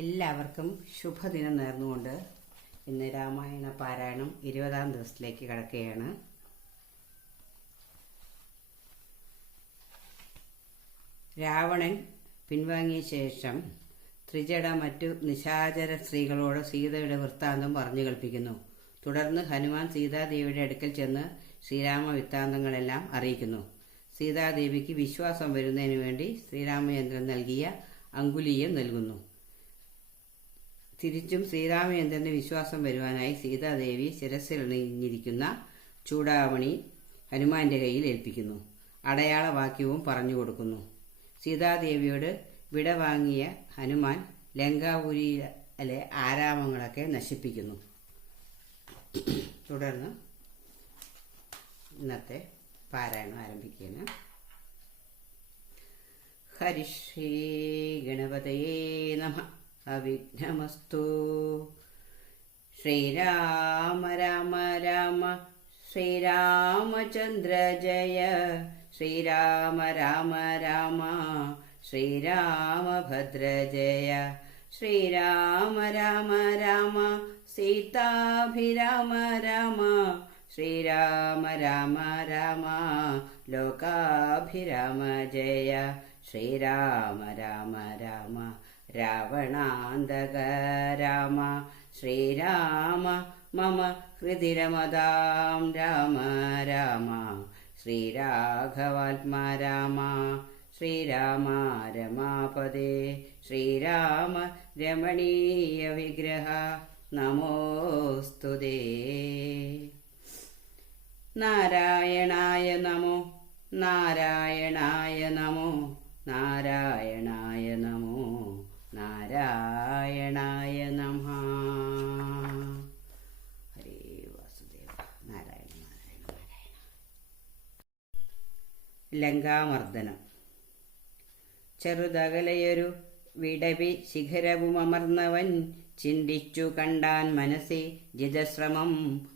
എല്ലാവർക്കും ശുഭദിനം നേർന്നുകൊണ്ട് ഇന്ന് രാമായണ പാരായണം 20-ാം ദിവസത്തിലേക്ക് കടക്കുകയാണ്. രാവണൻ പിൻവാങ്ങിയ ശേഷം ത്രിജട മറ്റു നിശാചര സ്ത്രീകളോട് സീതയുടെ വൃത്താന്തം പറഞ്ഞു കൽപ്പിക്കുന്നു. തുടർന്ന് ഹനുമാൻ സീതാദേവിയുടെ അടുക്കൽ ചെന്ന് ശ്രീരാമ വൃത്താന്തങ്ങളെല്ലാം അറിയിക്കുന്നു. സീതാദേവിക്ക് വിശ്വാസം വരുന്നതിന് വേണ്ടി ശ്രീരാമചന്ദ്രൻ നൽകിയ അങ്കുലീയം നൽകുന്നു. തിരിച്ചും ശ്രീരാമചന്ദ്രന് വിശ്വാസം വരുവാനായി സീതാദേവി ശിരസിലണിഞ്ഞിരിക്കുന്ന ചൂടാമണി ഹനുമാന്റെ കയ്യിൽ ഏൽപ്പിക്കുന്നു. അടയാളവാക്യവും പറഞ്ഞു കൊടുക്കുന്നു. സീതാദേവിയോട് വിട വാങ്ങിയ ഹനുമാൻ ലങ്കാപുരിയിലെ ആരാമങ്ങളൊക്കെ നശിപ്പിക്കുന്നു. തുടർന്ന് ഇന്നത്തെ പാരായണം ആരംഭിക്കുകയാണ്. ഹരിശ്രീ ഗണപതയേ നമഃ. അവിഘ്നമസ്തു. ശ്രീരാമ രാമ രാമ ശ്രീരാമചന്ദ്ര ജയ. ശ്രീരാമ രാമ രാമ ശ്രീരാമഭദ്ര ജയ. ശ്രീരാമ രാമ രാമ സീതാഭിരാമ രാമ. ശ്രീരാമ രാമ രാമ ലോകാഭിരാമ ജയ. ശ്രീരാമ രാമ രാമ രാവണാന്തക രാമ. ശ്രീരാമ മമ ഹൃദി രമതാം രാമ രാമ. ശ്രീരാഘവാത്മാ രാമ. ശ്രീരാമ രമാപദേ. ശ്രീരാമ രമണീയ വിഗ്രഹ നമോസ്തുതേ. നാരായണായ നമോ നാരായണായ നമോ നാരായണായ നമോ നാരായണായ നമഃ. ഹരേ വാസുദേവ. നാരായണ നാരായണ നാരായണ. ലങ്കാമർദ്ദനം. ചെറുതകലയൊരു വിടവി ശിഖരവുമർന്നവൻ ചിന്തിച്ചു കണ്ടാൻ മനസ്സി ജിതശ്രമം.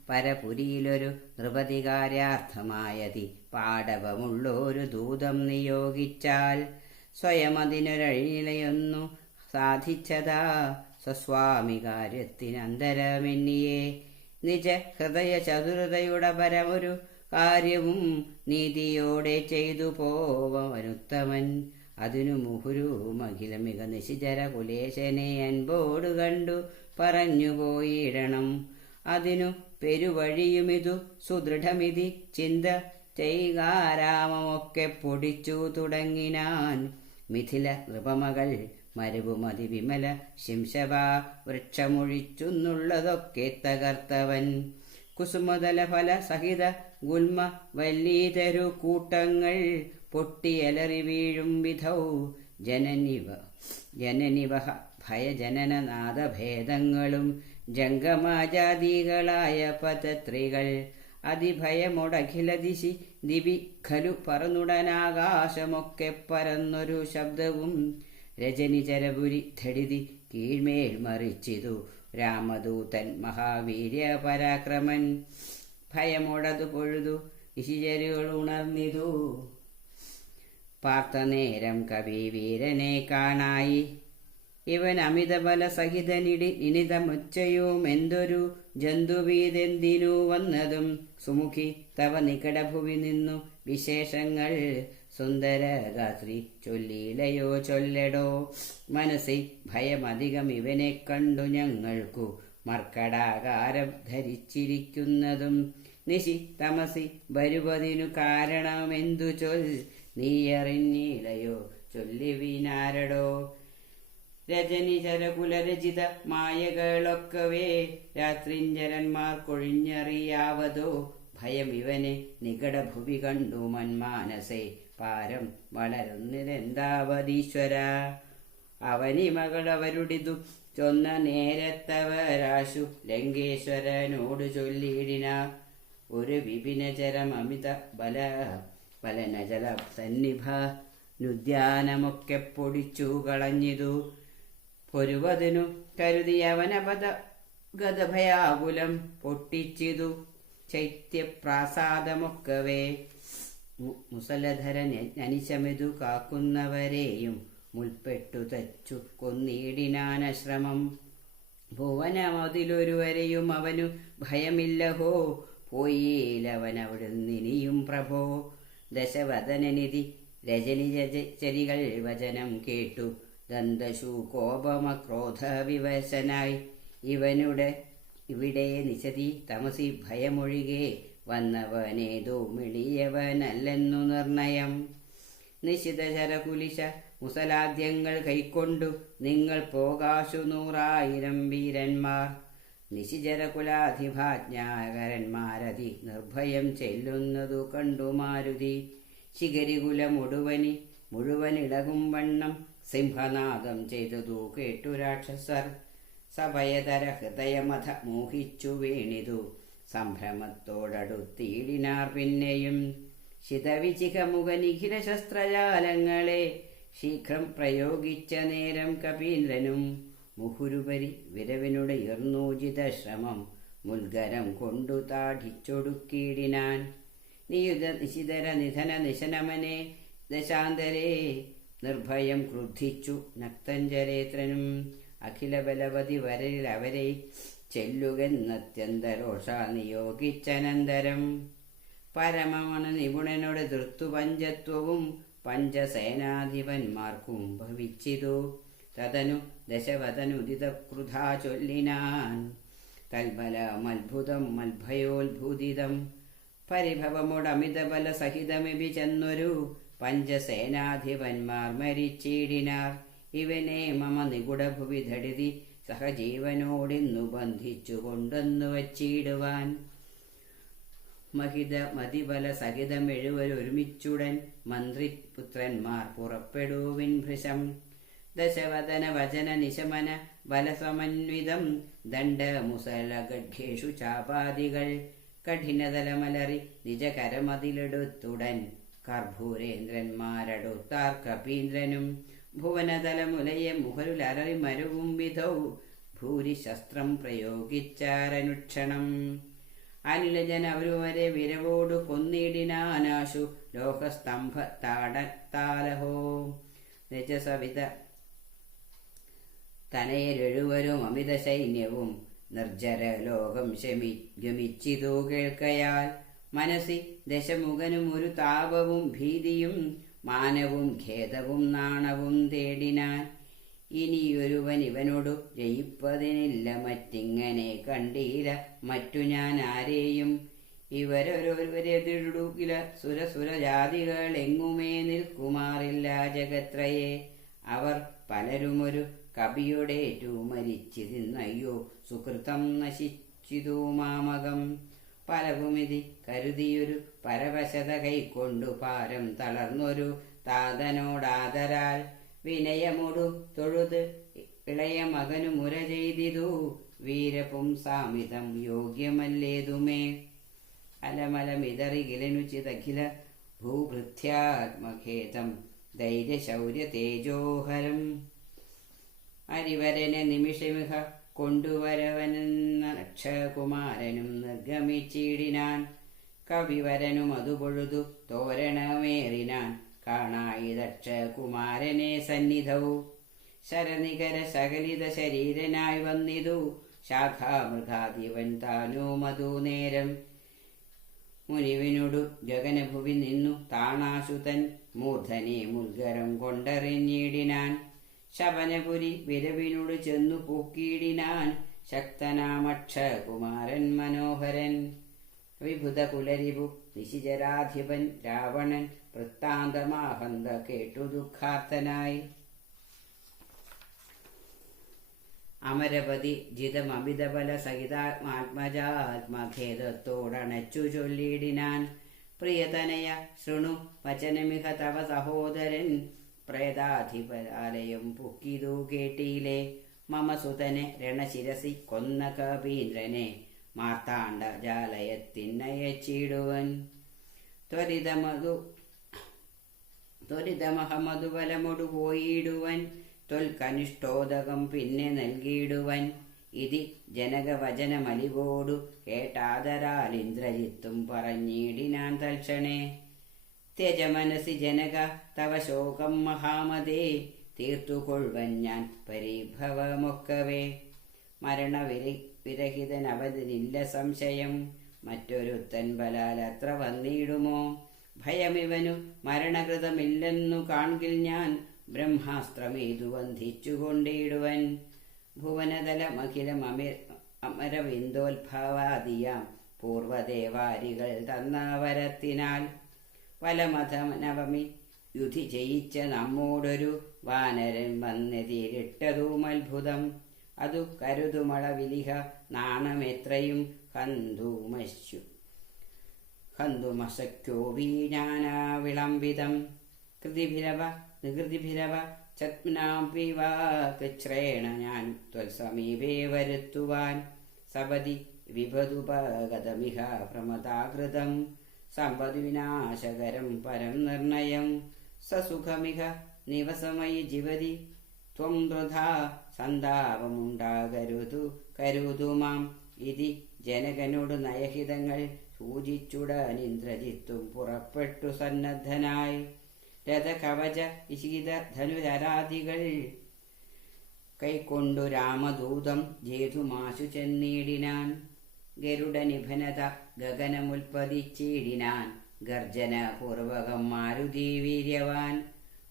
പരപുരിയിലൊരു നൃപതികാര്യാർത്ഥമായതി പാടവമുള്ളൊരു ദൂതം നിയോഗിച്ചാൽ സ്വയം അതിനൊരഴിനിലയൊന്നു സാധിച്ചതാ. സ്വസ്വാമി കാര്യത്തിനന്തരമെന്നിയെ നിജ ഹൃദയ ചതുരതയുടെ പരമൊരു കാര്യവും നീതിയോടെ ചെയ്തു പോവനുത്തമൻ. അതിനു മുഹുരുമഖിലമിക നിശിചര കുലേശനെ അൻപോട് കണ്ടു പറഞ്ഞുപോയിടണം. അതിനു പെരുവഴിയുമിതു സുദൃഢമിതി ചിന്ത ചെയ്കാരാമമൊക്കെ പൊടിച്ചു തുടങ്ങിനാൻ. മിഥില നൃപമകൾ മരുവുമതി വിമല ശിംശവാ വൃക്ഷമൊഴിച്ചുന്നുള്ളതൊക്കെ തകർത്തവൻ. കുസുമതല ഫല സഹിത ഗുൽമ വല്ലീതരു കൂട്ടങ്ങൾ പൊട്ടിയലറി വീഴും വിധൗ. ജനനിവഹ ഭയജനനനാദഭേദങ്ങളും ജംഗമാജാതികളായ പതത്രികൾ അതിഭയമൊടഖില ദിശി ദിവി ഖലു പറന്നുടനാകാശമൊക്കെ പരന്നൊരു ശബ്ദവും. രജനിചരപുരി ധടിതി കീഴ്മേൽ മറിച്ചിതു രാമദൂതൻ മഹാവീര്യ പരാക്രമൻ. ഭയമൊടതു പൊഴുതു ഇശിചരുകൾ ഉണർന്നിതു. പാർത്തനേരം കവി വീരനെ കാണായി. ഇവൻ അമിതബല സഹിതനിടി നിനിതമുച്ചയും എന്തൊരു ജന്തുവീതെന്തിനു വന്നതും. സുമുഖി തവ നികടഭുവി നിന്നു വിശേഷങ്ങൾ സുന്ദരഗാത്രി ചൊല്ലിയിലയോ ചൊല്ലടോ. മനസ്സി ഭയമധികം ഇവനെ കണ്ടു ഞങ്ങൾക്കു മർക്കടാകാരം ധരിച്ചിരിക്കുന്നതും. നിശി തമസി വരുവതിനു കാരണമെന്തു ചൊൽ നീയറിഞ്ഞിലയോ ചൊല്ലിവിനാരടോ. രജനിചരകുലരചിത മായകളൊക്കവേ രാത്രിഞ്ചരന്മാർ കൊഴിഞ്ഞറിയാവതോ. ഭയം ഇവനെ നികടഭുവി കണ്ടു മന്മാനസേ പാരം വളരുന്നതെന്താവതീശ്വര. അവനിമകളവരുടിതു ചൊന്ന നേരത്തവരാശു ലങ്കേശ്വരനോട് ചൊല്ലിയിടിന. ഒരു വിപിനചരം അമിത ബലനജല സന്നിഭ നുദ്യാനമൊക്കെ പൊടിച്ചു കളഞ്ഞിതു. പൊരുവതിനു കരുതിയവനപദ ഗതഭയാകുലം പൊട്ടിച്ചിതു ചൈത്യപ്രാസാദമൊക്കവേ. മുസലധരൻ അനിശമിതു കാക്കുന്നവരെയും മുൽപ്പെട്ടു തച്ചു കൊന്നിടിനാനശ്രമം. ഭുവനമതിലൊരുവരെയും അവനു ഭയമില്ലഹോ, പോയില്ലവനവിടുന്നിനിയും പ്രഭോ. ദശവദനനിധി രജനിചരികൾ വചനം കേട്ടു ദന്തശു കോപമക്രോധവിവശനായി. ഇവിടെ നിശതി തമസി ഭയമൊഴികെ വന്നവനേതോ മെളിയവനല്ലെന്നു നിർണയം. നിശിതശരകുലിശ മുസലാദ്യങ്ങൾ കൈക്കൊണ്ടു നിങ്ങൾ പോകാശു 100,000 വീരന്മാർ. നിശിചരകുലാധിഭാജ്ഞാകരന്മാരതി നിർഭയം ചെല്ലുന്നതു കണ്ടു മാരുതി. മുഴുവനിളകും വണ്ണം സിംഹനാദം ചെയ്തതു കേട്ടു രാക്ഷസർ. സഭയതര ഹൃദയമഥ മോഹിച്ചു വീണിതു സംഭ്രമത്തോടടുത്തിടിനാർ പിന്നെയും. ശിതവിചിഹമുഖനിഖില ശസ്ത്രജാലങ്ങളെ ശീഘ്രം പ്രയോഗിച്ച നേരം കപീന്ദ്രനും മുഹുരുപരി വിരവിനുടയർന്നൂജിതശ്രമം മുൽഗരം കൊണ്ടു താഠിച്ചൊടുക്കിയിടിനാൻ. നിശിതര നിധന നിശനമനെ ദശാന്തരേ നിർഭയം ക്രുദ്ധിച്ചു നക്തഞ്ചരേത്രനും. അഖില ബലവതി വരരിൽ അവരെ ചെല്ലുകെന്നത്യന്തരോഷാ നിയോഗിച്ചനന്തരം. പരമമണ നിപുണനോട് ധൃത്തു പഞ്ചത്വവും പഞ്ചസേനാധിപന്മാർക്കും ഭവിച്ചിതു. തതനു ദശവതനുദിതക്രുധാ ചൊല്ലിനാൻ തൽബലമത്ഭുതം മത്ഭയോത്ഭുതിതം. പരിഭവമോടമിതബല സഹിതമെബി ചെന്നൊരു പഞ്ചസേനാധിപന്മാർ മരിച്ചിടിനാർ. ഇവനെ മമ നിഗുഡഭുവി ധടിതി സഹജീവനോടിന്നു ബന്ധിച്ചു കൊണ്ടെന്നു വച്ചിടുവാൻ. മതിബല സഹിതമെഴുവരൊരുമിച്ചുടൻ മന്ത്രിപുത്രന്മാർ പുറപ്പെടുവിൻ ഭൃശം. ദശവദന വചന നിശമന ബലസമന്വിതം ദണ്ഡമുസലഗഡ്ഘേഷു ചാപാദികൾ. കഠിനതലമലറി നിജകരമതിലെടുത്തുടൻ കർഭൂരേന്ദ്രന്മാരടുത്താർ കപീന്ദ്രനും. ഭുവനതലമുലയെ മുഹരുലറി മരുവും വിധൗ ഭൂരിശസ്ത്രം പ്രയോഗിച്ചാരനുക്ഷണം. അനിലജൻ അവരുവരെ വിരവോടു കൊന്നിടിനാനാശു ലോകസ്തംഭ താടത്താലഹോ. രജസവിത തനയരെഴുവരും അമിത സൈന്യവും നിർജ്ജര ലോകം ഗമിച്ചിതു കേൾക്കയാൽ. മനസ്സി ദശമുഖനും ഒരു താപവും ഭീതിയും മാനവും ഖേദവും നാണവും തേടിനാൻ. ഇനിയൊരുവൻ ഇവനോടു ജയിപ്പതിനില്ല, മറ്റിങ്ങനെ കണ്ടീല മറ്റു ഞാൻ ആരെയും. ഇവരൊരുവരെതിടുകില സുരസുരജാതികൾ എങ്ങുമേ നിൽക്കുമാറില്ല ജഗത്രയെ. അവർ പലരുമൊരു കവിയുടേറ്റു മരിച്ചിരുന്നയ്യോ സുകൃതം നശിച്ചിതു മാമകം. പലവുമിതി കരുതിയൊരു പരവശത കൈക്കൊണ്ടു പാരം തളർന്നൊരു താതനോടാദരാൽ വിനയമൊടു തൊഴുത് ഇളയ മകനു മുര ചെയ്തിതു. വീരപുംസാമിതം യോഗ്യമല്ലേതുമേ. അലമലമിതറികിലനുചിതഖില ഭൂഭൃത്യാത്മഖേദം ധൈര്യശൗര്യ തേജോഹരം. അരിവരനെ നിമിഷമിഹ കൊണ്ടുവരവനെന്ന ലക്ഷകുമാരനും നിർഗമിച്ചിടിനാൻ. കവിവരനും അതുപൊഴുതു തോരണമേറിനാൻ കാണായി ദക്ഷകുമാരനെ സന്നിധവും. ശരനികര സകലിത ശരീരനായി വന്നിതു ശാഖാമൃഗാധിപൻ താനോ മധു നേരം. മുനിവിനോടു ഗഗനഭുവി നിന്നു താണാശുതൻ മൂർധനെ മുൽഗരം കൊണ്ടെറിഞ്ഞിടിനാൻ. ശവനപുരി വിരവിനോട് ചെന്നു പൂക്കിയിടിനാൻ ശക്തനാമക്ഷകുമാരൻ മനോഹരൻ. വിഭുത കുലരിപു നിശിചരാധിപൻ രാവണൻ വൃത്താന്തമാഹന്ത കേട്ടു ദുഃഖാർത്തനായി. അമരപതി ജിതമമിതബല സഹിതാത്മാത്മജാത്മഖേദത്തോടണച്ചു ചൊല്ലിയിടിനാൻ. പ്രിയതനയ ശൃണു വചനമിഹ തവ സഹോദരൻ പ്രേതാധിപരാലയം പൊക്കിതു കേട്ടീലേ. മമ സുതനെ രണശിരസി കൊന്ന കപീന്ദ്രനെ മാർത്താണ്ഡ ജാലയത്തിനയച്ചിടുവൻ. ത്വരിതമഹമധുബലമൊടു പോയിടുവൻ. തൊൽക്കനിഷ്ഠോദകം പിന്നെ നൽകിയിടുവൻ. ഇതി ജനകവചനമലിവോടു കേട്ടാദരാൽ ഇന്ദ്രജിത്തും പറഞ്ഞിടിനാൻ തൽക്ഷണേ. ത്യജമനസി ജനക തവ ശോകം മഹാമതേ തീർത്തുകൊള്ളുവൻ ഞാൻ പരിഭവമൊക്കവേ. വിരഹിതനവനില്ല സംശയം, മറ്റൊരുത്തൻ ബലാൽ അത്ര വന്നിടുമോ? ഭയമിവനു മരണകൃതമില്ലെന്നു കാൺകിൽ ഞാൻ, ബ്രഹ്മാസ്ത്രമേതു വന്ധിച്ചുകൊണ്ടിടുവൻ. ഭുവനതലമഖിലം അമരവിന്ദോത്ഭവാദിയാം പൂർവദേവാരികൾ തന്ന വരത്തിനാൽ, വലമഥനവമി യുധി ജയിച്ച നമ്മോടൊരു വാനരൻ വന്നെതിരിട്ടതുമത്ഭുതം. അതു കരുതുമളവിലിഹ നാണമെത്രയും ഹന്തുമശക്യോ വീഞ്ഞാനാ വിളംബിതം. കൃതിഭിരവ നികൃതിഭിരവ ചത്നാംപിവാകൃച്ഛ്രേണ ഞാൻ ത്വൽസമീപേ വരുത്തുവാൻ. സപതി വിപതുപഗതമിഹ പ്രമദാകൃതം, സമ്പദ് വിനാശകരം പരം നിർണയം. സസുഖമിഹ നിവസമയി ജീവതി ത്വം വൃഥാ, സന്താപമുണ്ടാകരുതുമാം. ഇതി ജനകനോട് നയഹിതങ്ങൾ സൂചിച്ചുടനിന്ദ്രജിത്തും പുറപ്പെട്ടു സന്നദ്ധനായി. രഥകവച വിശീത ധനുരരാദികൾ കൈക്കൊണ്ടു രാമദൂതം ജേതുമാശു ചെന്നിടിനാൻ. ഗരുഡനിഭനത ഗഗനമുൽപ്പതിച്ചിടിനാൻ, ഗർജന പൂർവകം മാരുതി വീര്യവാൻ.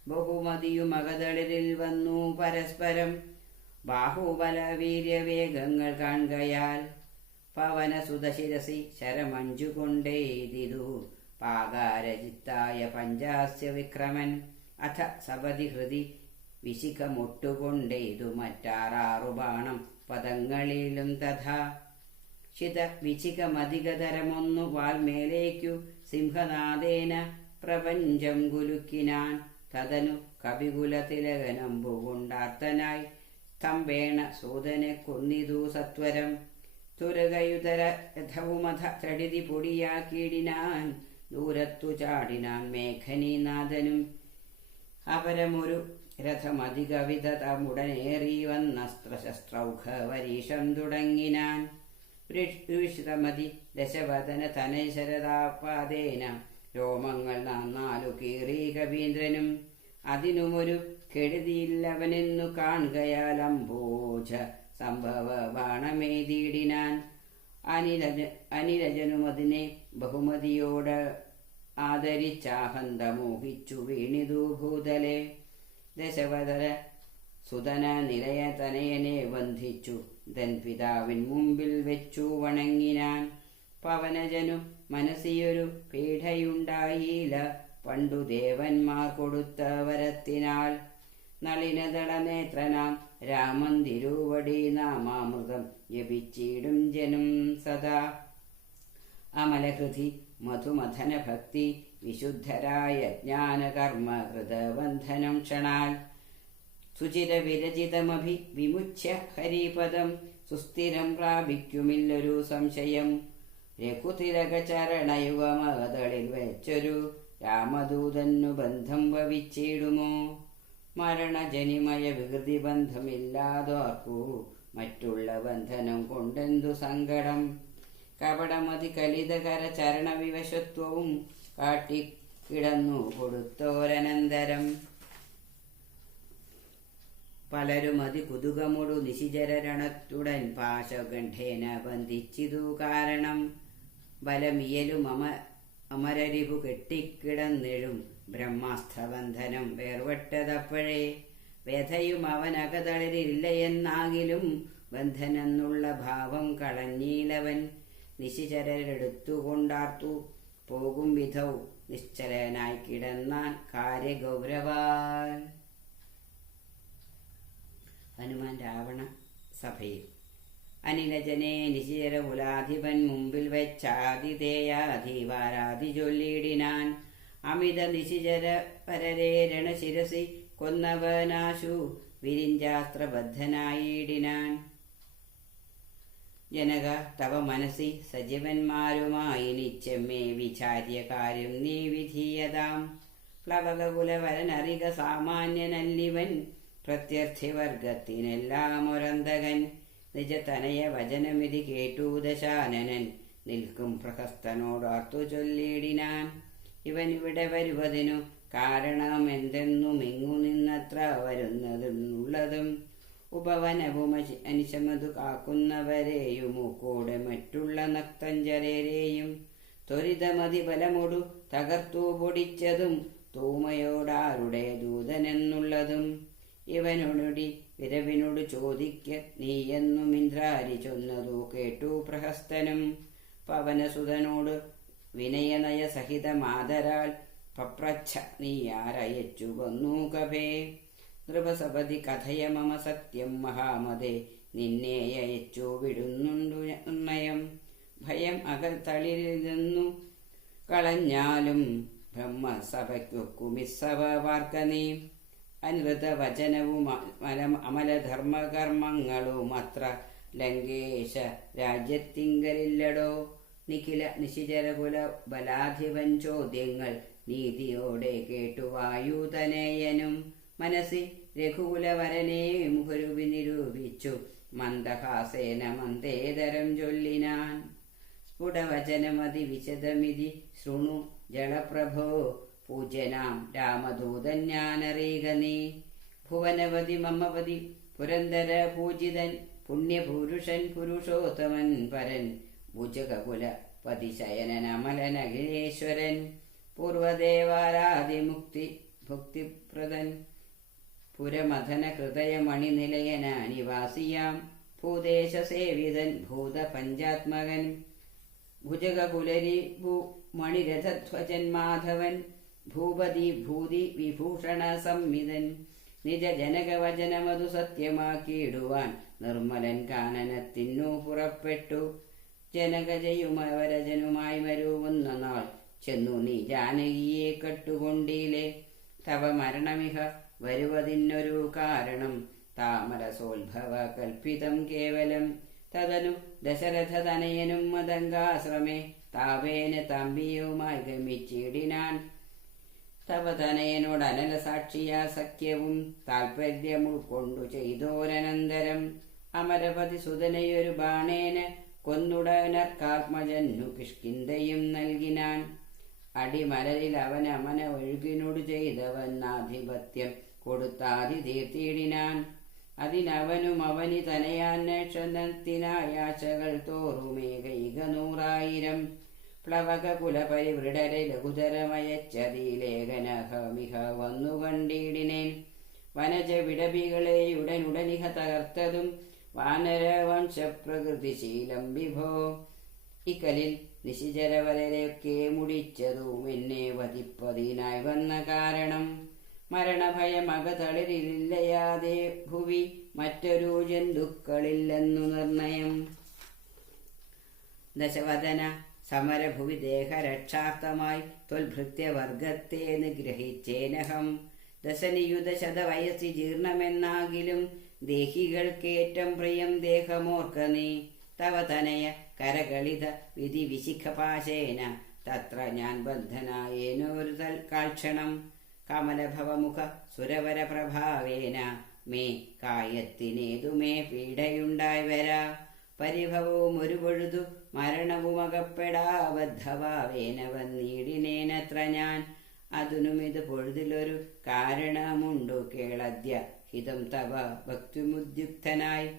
ബഹുമതിയുമകതളിരിൽ വന്നു പരസ്പരം, ബാഹുബല വീര്യവേഗങ്ങൾ കാൺകയാൽ. പവനസുതശിരസി ശരമഞ്ചു കൊണ്ടേതിതു പാകാരജിത്തായ പഞ്ചാസ്യ വിക്രമൻ. അഥ സപതി ഹൃദി വിശിഖമൊട്ടുകൊണ്ടേതു മറ്റാറാറു ബാണം പദങ്ങളിലും തഥാ. ശിത വിചികമധികതരമൊന്നു വാൽമേലേക്കു സിംഹനാദേന പ്രപഞ്ചം കുലുക്കിനാൻ. തതനു കപികുലതിലകനമ്പുകൊണ്ടാർത്തനായി സ്തംഭേണ സൂതനെ കൊന്നിതു സത്വരം. തുരകയുതര രഥവുമഥ ത്രടിതി പൊടിയാക്കിയിടിനാൻ, ദൂരത്തു ചാടിനാൻ മേഘനീനാഥനും. അപരമൊരു രഥമധികവിധതമുടനേറി വന്നസ്ത്രശസ്ത്രൗഘവരീഷം തുടങ്ങിനാൻ. വൃഷിതമതി ദശവദന തനശരതാപാദേന രോമങ്ങൾ നാലു കീറി കവീന്ദ്രനും. അതിനുമൊരു കെടുതിയില്ലവനെന്നു കാൺകയാൽ അംബോജ സംഭവ ബാണമെയ്തിടിനാൻ. അനിരജനുമതിനെ ബഹുമതിയോട് ആദരിച്ചാഹന്ത മോഹിച്ചു വീണിതു ഭൂതലെ. ദശവദന സുതന നിലയ തനയനെ ബന്ധിച്ചു പിതാവിൻ മുമ്പിൽ വെച്ചു വണങ്ങിനാൻ. പവനജനു മനസ്സിയൊരു പീഠയുണ്ടായില്ല, പണ്ടു ദേവന്മാർ കൊടുത്ത വരത്തിനാൽ. നളിനദളനേത്രനാം രാമൻ തിരുവടി നാമാമൃതം ജപിച്ചിടും ജനം സദാ. അമലഹൃതി മധുമഥന ഭക്തി വിശുദ്ധരായ ജ്ഞാനകർമ്മ ഹൃദബന്ധനം ക്ഷണാൽ. സുചിര വിരചിതമഭി വിമുച്യ ഹരിപദം സുസ്ഥിരം പ്രാപിക്കുമില്ലൊരു സംശയം. രഘുതിലകചരണയുഗമകതളിൽ വെച്ചൊരു രാമദൂതന്നു ബന്ധം ഭവിച്ചിടുമോ? മരണജനിമയ വികൃതി ബന്ധമില്ലാതോർക്കൂ, മറ്റുള്ള ബന്ധനം കൊണ്ടെന്തു സങ്കടം. കപടമതി കലിതകര ചരണവിവശത്വവും കാട്ടിക്കിടന്നു കൊടുത്തോരനന്തരം. പലരുമതി കുതുകമൊടു നിശിചരണത്തുടൻ പാശകണ്ഠേന ബന്ധിച്ചിതു കാരണം. ബലമിയലും അമരരിപു കെട്ടിക്കിടന്നിഴും ബ്രഹ്മാസ്ത്രബന്ധനം വേർവെട്ടതപ്പോഴേ. വ്യഥയും അവനകതളിരില്ലയെന്നാകിലും ബന്ധനെന്നുള്ള ഭാവം കളഞ്ഞീലവൻ. നിശിചരരെടുത്തുകൊണ്ടാർത്തു പോകും വിധൗ നിശ്ചലനായി കിടന്നാൻ കാര്യഗൗരവാൽ. ഹനുമാൻ രാവണ സഭയിൽ. അനിലജനെ നിശിചര കുലാധിപൻ മുമ്പിൽ വെച്ചാതിഥേയാധിവാരാധി ചൊല്ലിയിടിനാൻ. അമിത നിശിചര പരരേ രണശിരസി കൊന്നവനാശു വിരിഞ്ചാസ്ത്രബദ്ധനായിടിനാൻ. ജനക തവ മനസ്സി സജീവന്മാരുമായി നിച്ചമ്മേ വിചാര്യ കാര്യം നീ വിധീയതാം. പ്ലവകുലവരനറിക സാമാന്യനല്ലിവൻ, പ്രത്യർത്ഥിവർഗത്തിനെല്ലാം ഒരന്തകൻ. നിജതനയ വചനമിതി കേട്ടു ദശാനനൻ, നിൽക്കും പ്രഹസ്തനോടാർത്തു ചൊല്ലിയിടിനാൻ. ഇവനിവിടെ വരുവതിനു കാരണം എന്തെന്നും ഇങ്ങു നിന്നത്ര വരുന്നതുള്ളതും ഉപവനവും അനിശമതു കാക്കുന്നവരെയും കൂടെ മറ്റുള്ള നക്തഞ്ചരരെയും ത്വരിതമതി ബലമൊടു തകർത്തു പൊടിച്ചതും തൂമയോടാരുടെ ദൂതനെന്നുള്ളതും ഇവനോടി വിരവിനോട് ചോദിക്ക നീയെന്നും ഇന്ദ്രാരി ചൊന്നതു കേട്ടു പ്രഹസ്തനും പവനസുതനോട് വിനയനയ സഹിതമാതരാൽ പപ്രച്ഛ നീ ആരയച്ചു വന്നു കഭേ നൃപസപതി കഥയ മമ സത്യം മഹാമതേ നിന്നെ അയച്ചു വിടുന്നുണ്ടു നിർണയം ഭയം അകത്തളിരിൽ കളഞ്ഞാലും ബ്രഹ്മസഭയ്ക്കൊക്കുമിസഭ വാർക്ക നീ അനുഹൃത വചനവും അമലധർമ്മകർമ്മങ്ങളും അത്ര ലങ്കേശ രാജ്യത്തിങ്കലില്ലടോ നിഖില നിശിചരകുല ബലാധിപൻ ചോദ്യങ്ങൾ നീതിയോടെ കേട്ടു വായുതനയനും മനസ്സി രഘുകുലവരനെ മുഖരുവി നിരൂപിച്ചു മന്ദഹാസേന മന്ദേതരം ചൊല്ലിനാൻ സ്ഫുടവചനമതി വിശദമിതി ശൃണു ജളപ്രഭോ പൂജ്യനാം രാമദൂതൻ ഞാനറിയുക നീ ഭുവനവതി മമപതി പുരന്തര പൂജിതൻ പുണ്യപുരുഷൻ പുരുഷോത്തമൻ പരൻ ഭുജകുല പതിശയനൻ അമലൻ അഖിലേശ്വരൻ പൂർവദേവാരാതിമുക്തി ഭുക്തിപ്രദൻ പുരമഥന ഹൃദയമണിനിലയന നിവാസിയാം ഭൂദേശസേവിതൻ ഭൂതപഞ്ചാത്മകൻ ഭുജകുലരി മണിരഥധ്വജൻ മാധവൻ ഭൂപതി ഭൂതി വിഭൂഷണ സംമിതൻ നിജ ജനകവചനമതു സത്യമാക്കിയിടുവാൻ നിർമ്മലൻ കാനനത്തിനു പുറപ്പെട്ടു ജനകജയുമവരജനുമായി വരുവുന്ന നാൾ ചെന്നു നീ ജാനകിയെ കട്ടുകൊണ്ടീലേ തവ മരണമിഹ വരുവതിനൊരു കാരണം താമരസോത്ഭവ കൽപ്പിതം കേവലം തദനു ദശരഥതനയനും മദംഗാശ്രമേ താവേന തമ്പിയുമായി ഗമിച്ചിടിനാൻ തവ തനയനോട് അനല സാക്ഷിയാ സഖ്യവും താൽപര്യം ഉൾക്കൊണ്ടു ചെയ്തോരനന്തരം അമരപതി സുതനയൊരു ബാണേന കൊന്നുടനർക്കാത്മജന്നു കിഷ്കിന്തയും നൽകിനാൻ അടിമലരിൽ അവൻ അമന ഒഴുകിനോട് ചെയ്തവന്നാധിപത്യം കൊടുത്താതി തീർത്തിയിടിനാൻ അതിനവനും അവനി തനയാന്വേഷണത്തിനായാശകൾ തോറുമേകൈക 100,000 പ്ലവക കുലപരിവൃഢരെ ലഘുതരമയച്ചതിലേഖനഹമിഹ വന്നു കണ്ടിടിനേൻ വനജ വിടബികളെ ഉടനുടനിഹ തകർത്തതും വാനരവംശപ്രകൃതിശീലം വിഭോ ഇക്കലിൽ നിശിചരവരരെയൊക്കെ മുടിച്ചതും എന്നെ വധിപ്പതിനായി വന്ന കാരണം മരണഭയമകതളിരില്ലയാതെ ഭുവി മറ്റൊരു ജന്തുക്കളില്ലെന്നു നിർണയം ദശവദന സമരഭുവി ദേഹരക്ഷാർത്ഥമായി ത്വൽഭൃത്യവർഗത്തെ നിഗ്രഹിച്ചേനഹം ദശനിയുതശതവയസ്സി ജീർണമെന്നാകിലും ദേഹികൾക്കേറ്റം പ്രിയം ദേഹമോർക്ക നീ തവ തനയ കരകളിത വിധി വിശിഖപാശേന തത്ര ഞാൻ ബദ്ധനായേനൊരു തൽക്കാൽക്ഷണം കമലഭവമുഖ സുരവര പ്രഭാവേന മേ കായത്തിനേതുമേ പീഡയുണ്ടായി വരാ പരിഭവവും ഒരു പൊഴുതു മരണവുമകപ്പെടാ ബദ്ധഭാവേന വന്നീടിനേനത്ര ഞാൻ അതിനുമിത് പൊഴുതിലൊരു കാരണമുണ്ടു കേളദ്യ ഹിതം തവ ഭക്തിമുദ്യുക്തനായി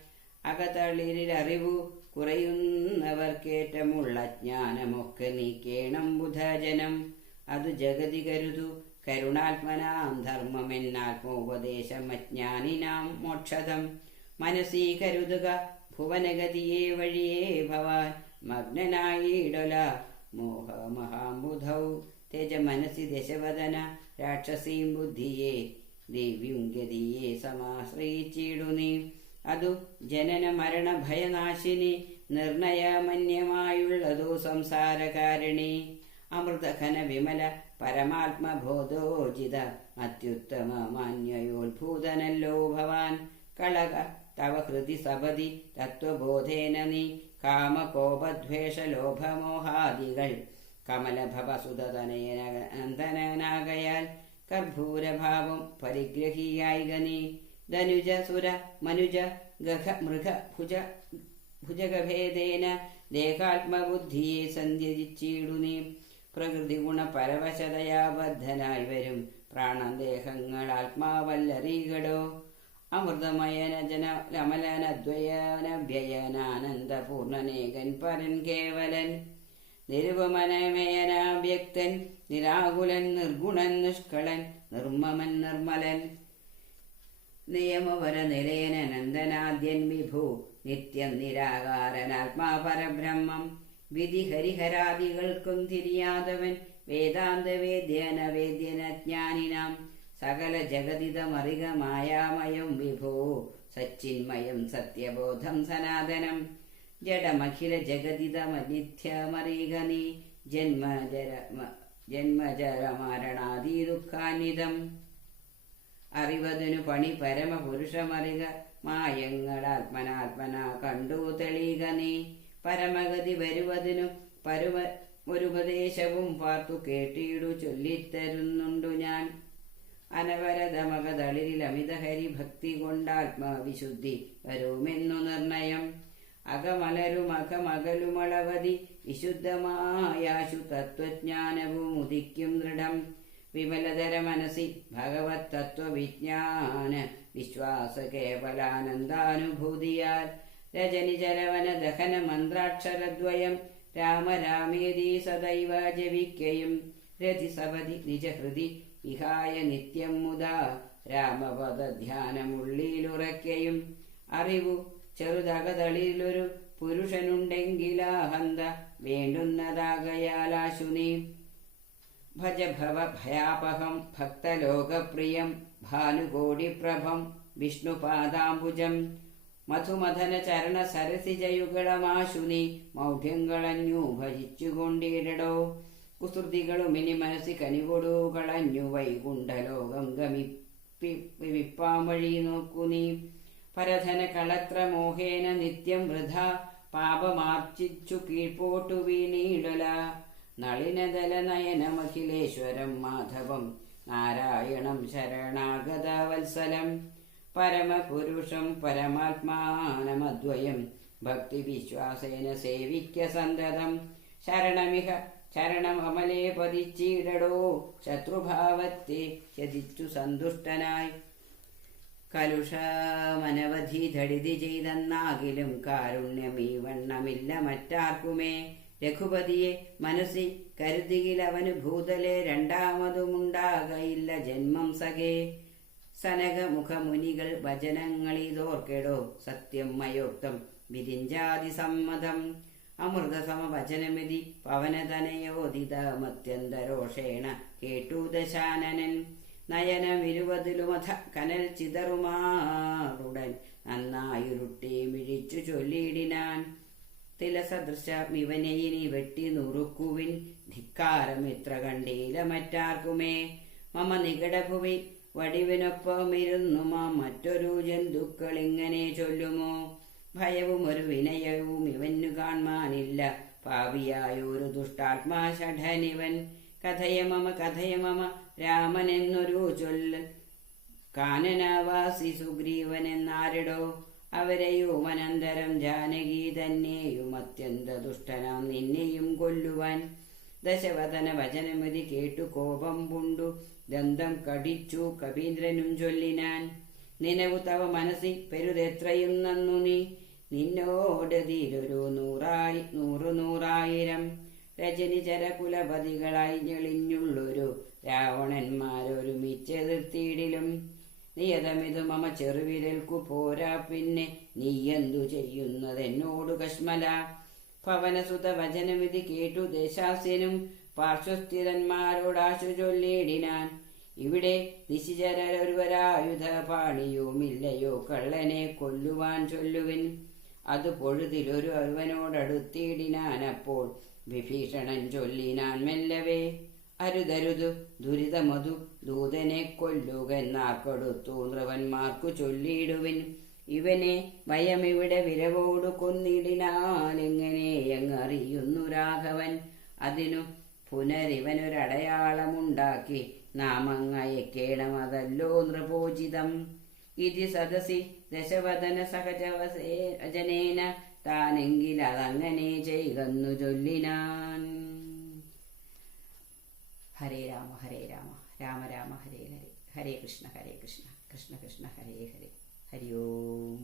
അകതളിരിലറിവു കുറയുന്നവർക്കേറ്റമുള്ള ജ്ഞാനമൊക്കെ നീക്കേണം ബുധജനം അതു ജഗതി കരുതു കരുണാത്മനാം ധർമ്മമെന്നാത്മോപദേശം അജ്ഞാനിനാം മോക്ഷതം മനസ്സീ കരുതുക ഭുവനഗതിയെ വഴിയേ ഭവാൻ മഗ്നനായിടല മോഹമഹാംബുധൗ തേജ മനസ്സി ദശവദന രാക്ഷസീം ബുദ്ധിയെ ദേവ്യും ഗതിയെ സമാശ്രയിച്ചിടു നീ അതു ജനന മരണ ഭയനാശിനി നിർണയമന്യമായുള്ളതു സംസാരകാരിണി അമൃതഘന വിമല പരമാത്മബോധോജിത അത്യുത്തമ മാന്യയോത്ഭൂതനല്ലോ ഭവാൻ കളക തവ ഹൃദി സപതി തത്വബോധേന നീ കാമകോപദ്വേഷലോഭമോഹാദികൾ കമലഭവസുതനയനന്ദനാകയാൽ കർഭൂരഭാവം പരിഗ്രഹിയായിക നീ ധനുജ സുര മനുജ ഗഹ മൃഗ ഭുജഗഭേദേന ദേഹാത്മബുദ്ധിയെ സന്ധ്യജിച്ചിടു നീ പ്രകൃതി ഗുണ പരവശതയാ ബദ്ധനായി വരും പ്രാണദേഹങ്ങൾ ആത്മാവല്ലറികടോ. അമൃതമയനജനമലനദ്വയനഭ്യയനാനന്ദപൂർണനേകൻ പരൻ കേവലൻ. നിരുപമനമയനാഭ്യക്തൻ നിരാകുലൻ നിർഗുണൻ നിഷ്കളൻ നിർമ്മമൻ നിർമ്മലൻ. നിയമവര നിലയനനന്ദനാദ്യൻ വിഭു നിത്യം നിരാകാരനാത്മാ പരബ്രഹ്മം. വിധി ഹരിഹരാദികൾക്കും തിരിയാതവൻ വേദാന്ത വേദ്യനവേദ്യനജ്ഞാനിനാം. സകല ജഗതിതമറിക മായാമയം വിഭോ സച്ചിന്മയം സത്യബോധം സനാതനം. ജഡമഖില ജഗതിതമനിത്യമറിക നീ ജന്മജരമരണാദി ദുഃഖാന്വിതം. അറിവതിനു പണി പരമപുരുഷമറിക മായങ്ങളാത്മനാത്മന കണ്ടു തെളിയുക നീ. പരമഗതി വരുവതിനു ഒരുപദേശവും പാർത്തു കേട്ടിടു ചൊല്ലിത്തരുന്നുണ്ടു ഞാൻ. അനവരതമകതളിരിൽ അമിത ഹരിഭക്തി കൊണ്ടാത്മവിശുദ്ധി വരുമെന്നു നിർണയം. അകമലരുമകമകലുമളവതി വിശുദ്ധമായാശു തത്വജ്ഞാനവും ഉദിക്കും ദൃഢം. വിമലതര മനസി ഭഗവത് തത്വവിജ്ഞാന വിശ്വാസ കേവലാനന്ദാനുഭൂതിയാൽ. രജനി ജലവന ദഹന മന്ത്രാക്ഷരദ്വയം രാമ രാമേതി സദൈവ ജപിക്കയും. രതിസവതി നിജഹൃതി വിഹായ നിത്യം മുതാ രാമപദ ധ്യാനമുള്ളിലുറയ്ക്കയും. അറിവു ചെറുതകതളിലൊരു പുരുഷനുണ്ടെങ്കിലാഹന്ത വേണ്ടുന്നതാകയാലാശു നീ. ഭജ ഭവ ഭയാപഹം ഭക്തലോകപ്രിയം ഭാനുകോടിപ്രഭം വിഷ്ണുപാദാംബുജം. മധുമഥന ചരണ സരസിജയുഗളമാശു നീ മൗഢ്യങ്ങളഞ്ഞു ഭജിച്ചുകൊണ്ടിടടോ. കുസൃതികളുമിനി മനസ്സി കനികൊടു കളഞ്ഞു വൈകുണ്ഠലോകം ഗമിപ്പാം വഴി നോക്കു നീ. പരധന കളത്ര മോഹേന നിത്യം വൃഥ പാപമാർച്ചിച്ചു കീഴ്പോട്ടു വീണീടല. നളിനദല നയനമഖിലേശ്വരം മാധവം നാരായണം ശരണാഗത വത്സലം. പരമപുരുഷം പരമാത്മാനമദ്വയം ഭക്തി വിശ്വാസേന സേവിക്ക സന്തതം. ശരണമിഹ ശരണമമലേ പതിച്ചിടടോ ശത്രുഭാവത്തെ ചതിച്ചു സന്തുഷ്ടനായി. കലുഷമനവധി ധടിതി ചെയ്തെന്നാകിലും കാരുണ്യമീ വണ്ണമില്ല മറ്റാർക്കുമേ. രഘുപതിയെ മനസ്സി കരുതിയിലവന് ഭൂതലെ രണ്ടാമതുമുണ്ടാകയില്ല ജന്മം സഖേ. സനകമുഖമുനികൾ വചനങ്ങളിതോർക്കെടോ സത്യം മയോക്തം വിരിഞ്ചാതി സമ്മതം. അമൃതസമവചനമിതി പവനതനയോദിതമത്യന്തരോഷേണ കേട്ടു ദശാനനൻ. നയനമിരുവതിലുമഥ കനൽ ചിതറുമാറുടൻ നന്നായുരുട്ടി മിഴിച്ചു ചൊല്ലിയിടിനാൻ. തിലസദൃശമിവനെയിനി വെട്ടി നുറുക്കുവിൻ ധിക്കാരമിത്ര കണ്ടീല മറ്റാർക്കുമേ. മമ നികടഭുവി വടിവിനൊപ്പമിരുന്നു മറ്റൊരു ജന്തുക്കൾ ഇങ്ങനെ ചൊല്ലുമോ. ഭയവും ഒരു വിനയവും ഇവനു കാൺമാനില്ല പാപിയായൊരു ദുഷ്ടാത്മാ ഷഠനിവൻ. കഥയമമ കഥയമമ രാമനെന്നൊരു ചൊല്ല് കാനനവാസി സുഗ്രീവനെന്നാരിടോ. അവരെയും അനന്തരം ജാനകി തന്നെയും അത്യന്ത ദുഷ്ടനാം നിന്നെയും കൊല്ലുവാൻ. ദശവദന വചനമതി കേട്ടു കോപം പൂണ്ടു ദന്തം കടിച്ചു കവീന്ദ്രനും ചൊല്ലിനാൻ. നിനവു തവ മനസ്സി പെരുതെത്രയും നന്നു നീ നിന്നോട് തീരൊരു നൂറായിരം. രജനി ചരകുലപതികളായി ഞെളിഞ്ഞുള്ളൊരു രാവണന്മാരൊരുമിച്ചെതിർത്തിയിടിലും. നിയതമിതു മമ ചെറുവിരൽക്കു പോരാ പിന്നെ നീയെന്തു ചെയ്യുന്നതെന്നോടു കശ്മല. പവനസുത വചനമിതി കേട്ടു ദേശാസ്യനും പാർശ്വസ്ഥിതന്മാരോടാശു ചൊല്ലിയിടിനാൻ. ഇവിടെ നിശിചരൊരുവരായുധ പാണിയുമില്ലയോ കള്ളനെ കൊല്ലുവാൻ ചൊല്ലുവിൻ. അത് പൊഴുതിലൊരു ഒരുവനോടടുത്തിയിടിനാൻ. അപ്പോൾ വിഭീഷണൻ ചൊല്ലിനാൻ മെല്ലവേ. അരുതരുതു ദുരിതമതു ദൂതനെ കൊല്ലുകെന്നാർക്കൊടുത്തു നൃപന്മാർക്കു ചൊല്ലിയിടുവിൻ. ഇവനെ ഭയമിവിടെ വിരവോടു കൊന്നിടിനാലെങ്ങനെ എങ്ങറിയുന്നു രാഘവൻ. അതിനു പുനരിവനൊരടയാളമുണ്ടാക്കി നാമങ്ങയക്കേണമതല്ലോ നൃപോചിതം. ഇതി സദസി ദശവദന സഹജവസേജനേന താനെങ്കിലതങ്ങനെ ചെയ്തെന്നു ചൊല്ലിനാൻ. ഹരേ രാമ ഹരേ രാമ രാമ രാമ ഹരേ ഹരേ, ഹരേ കൃഷ്ണ കൃഷ്ണ കൃഷ്ണ ഹരേ ഹരേ, ഹരി ഓം.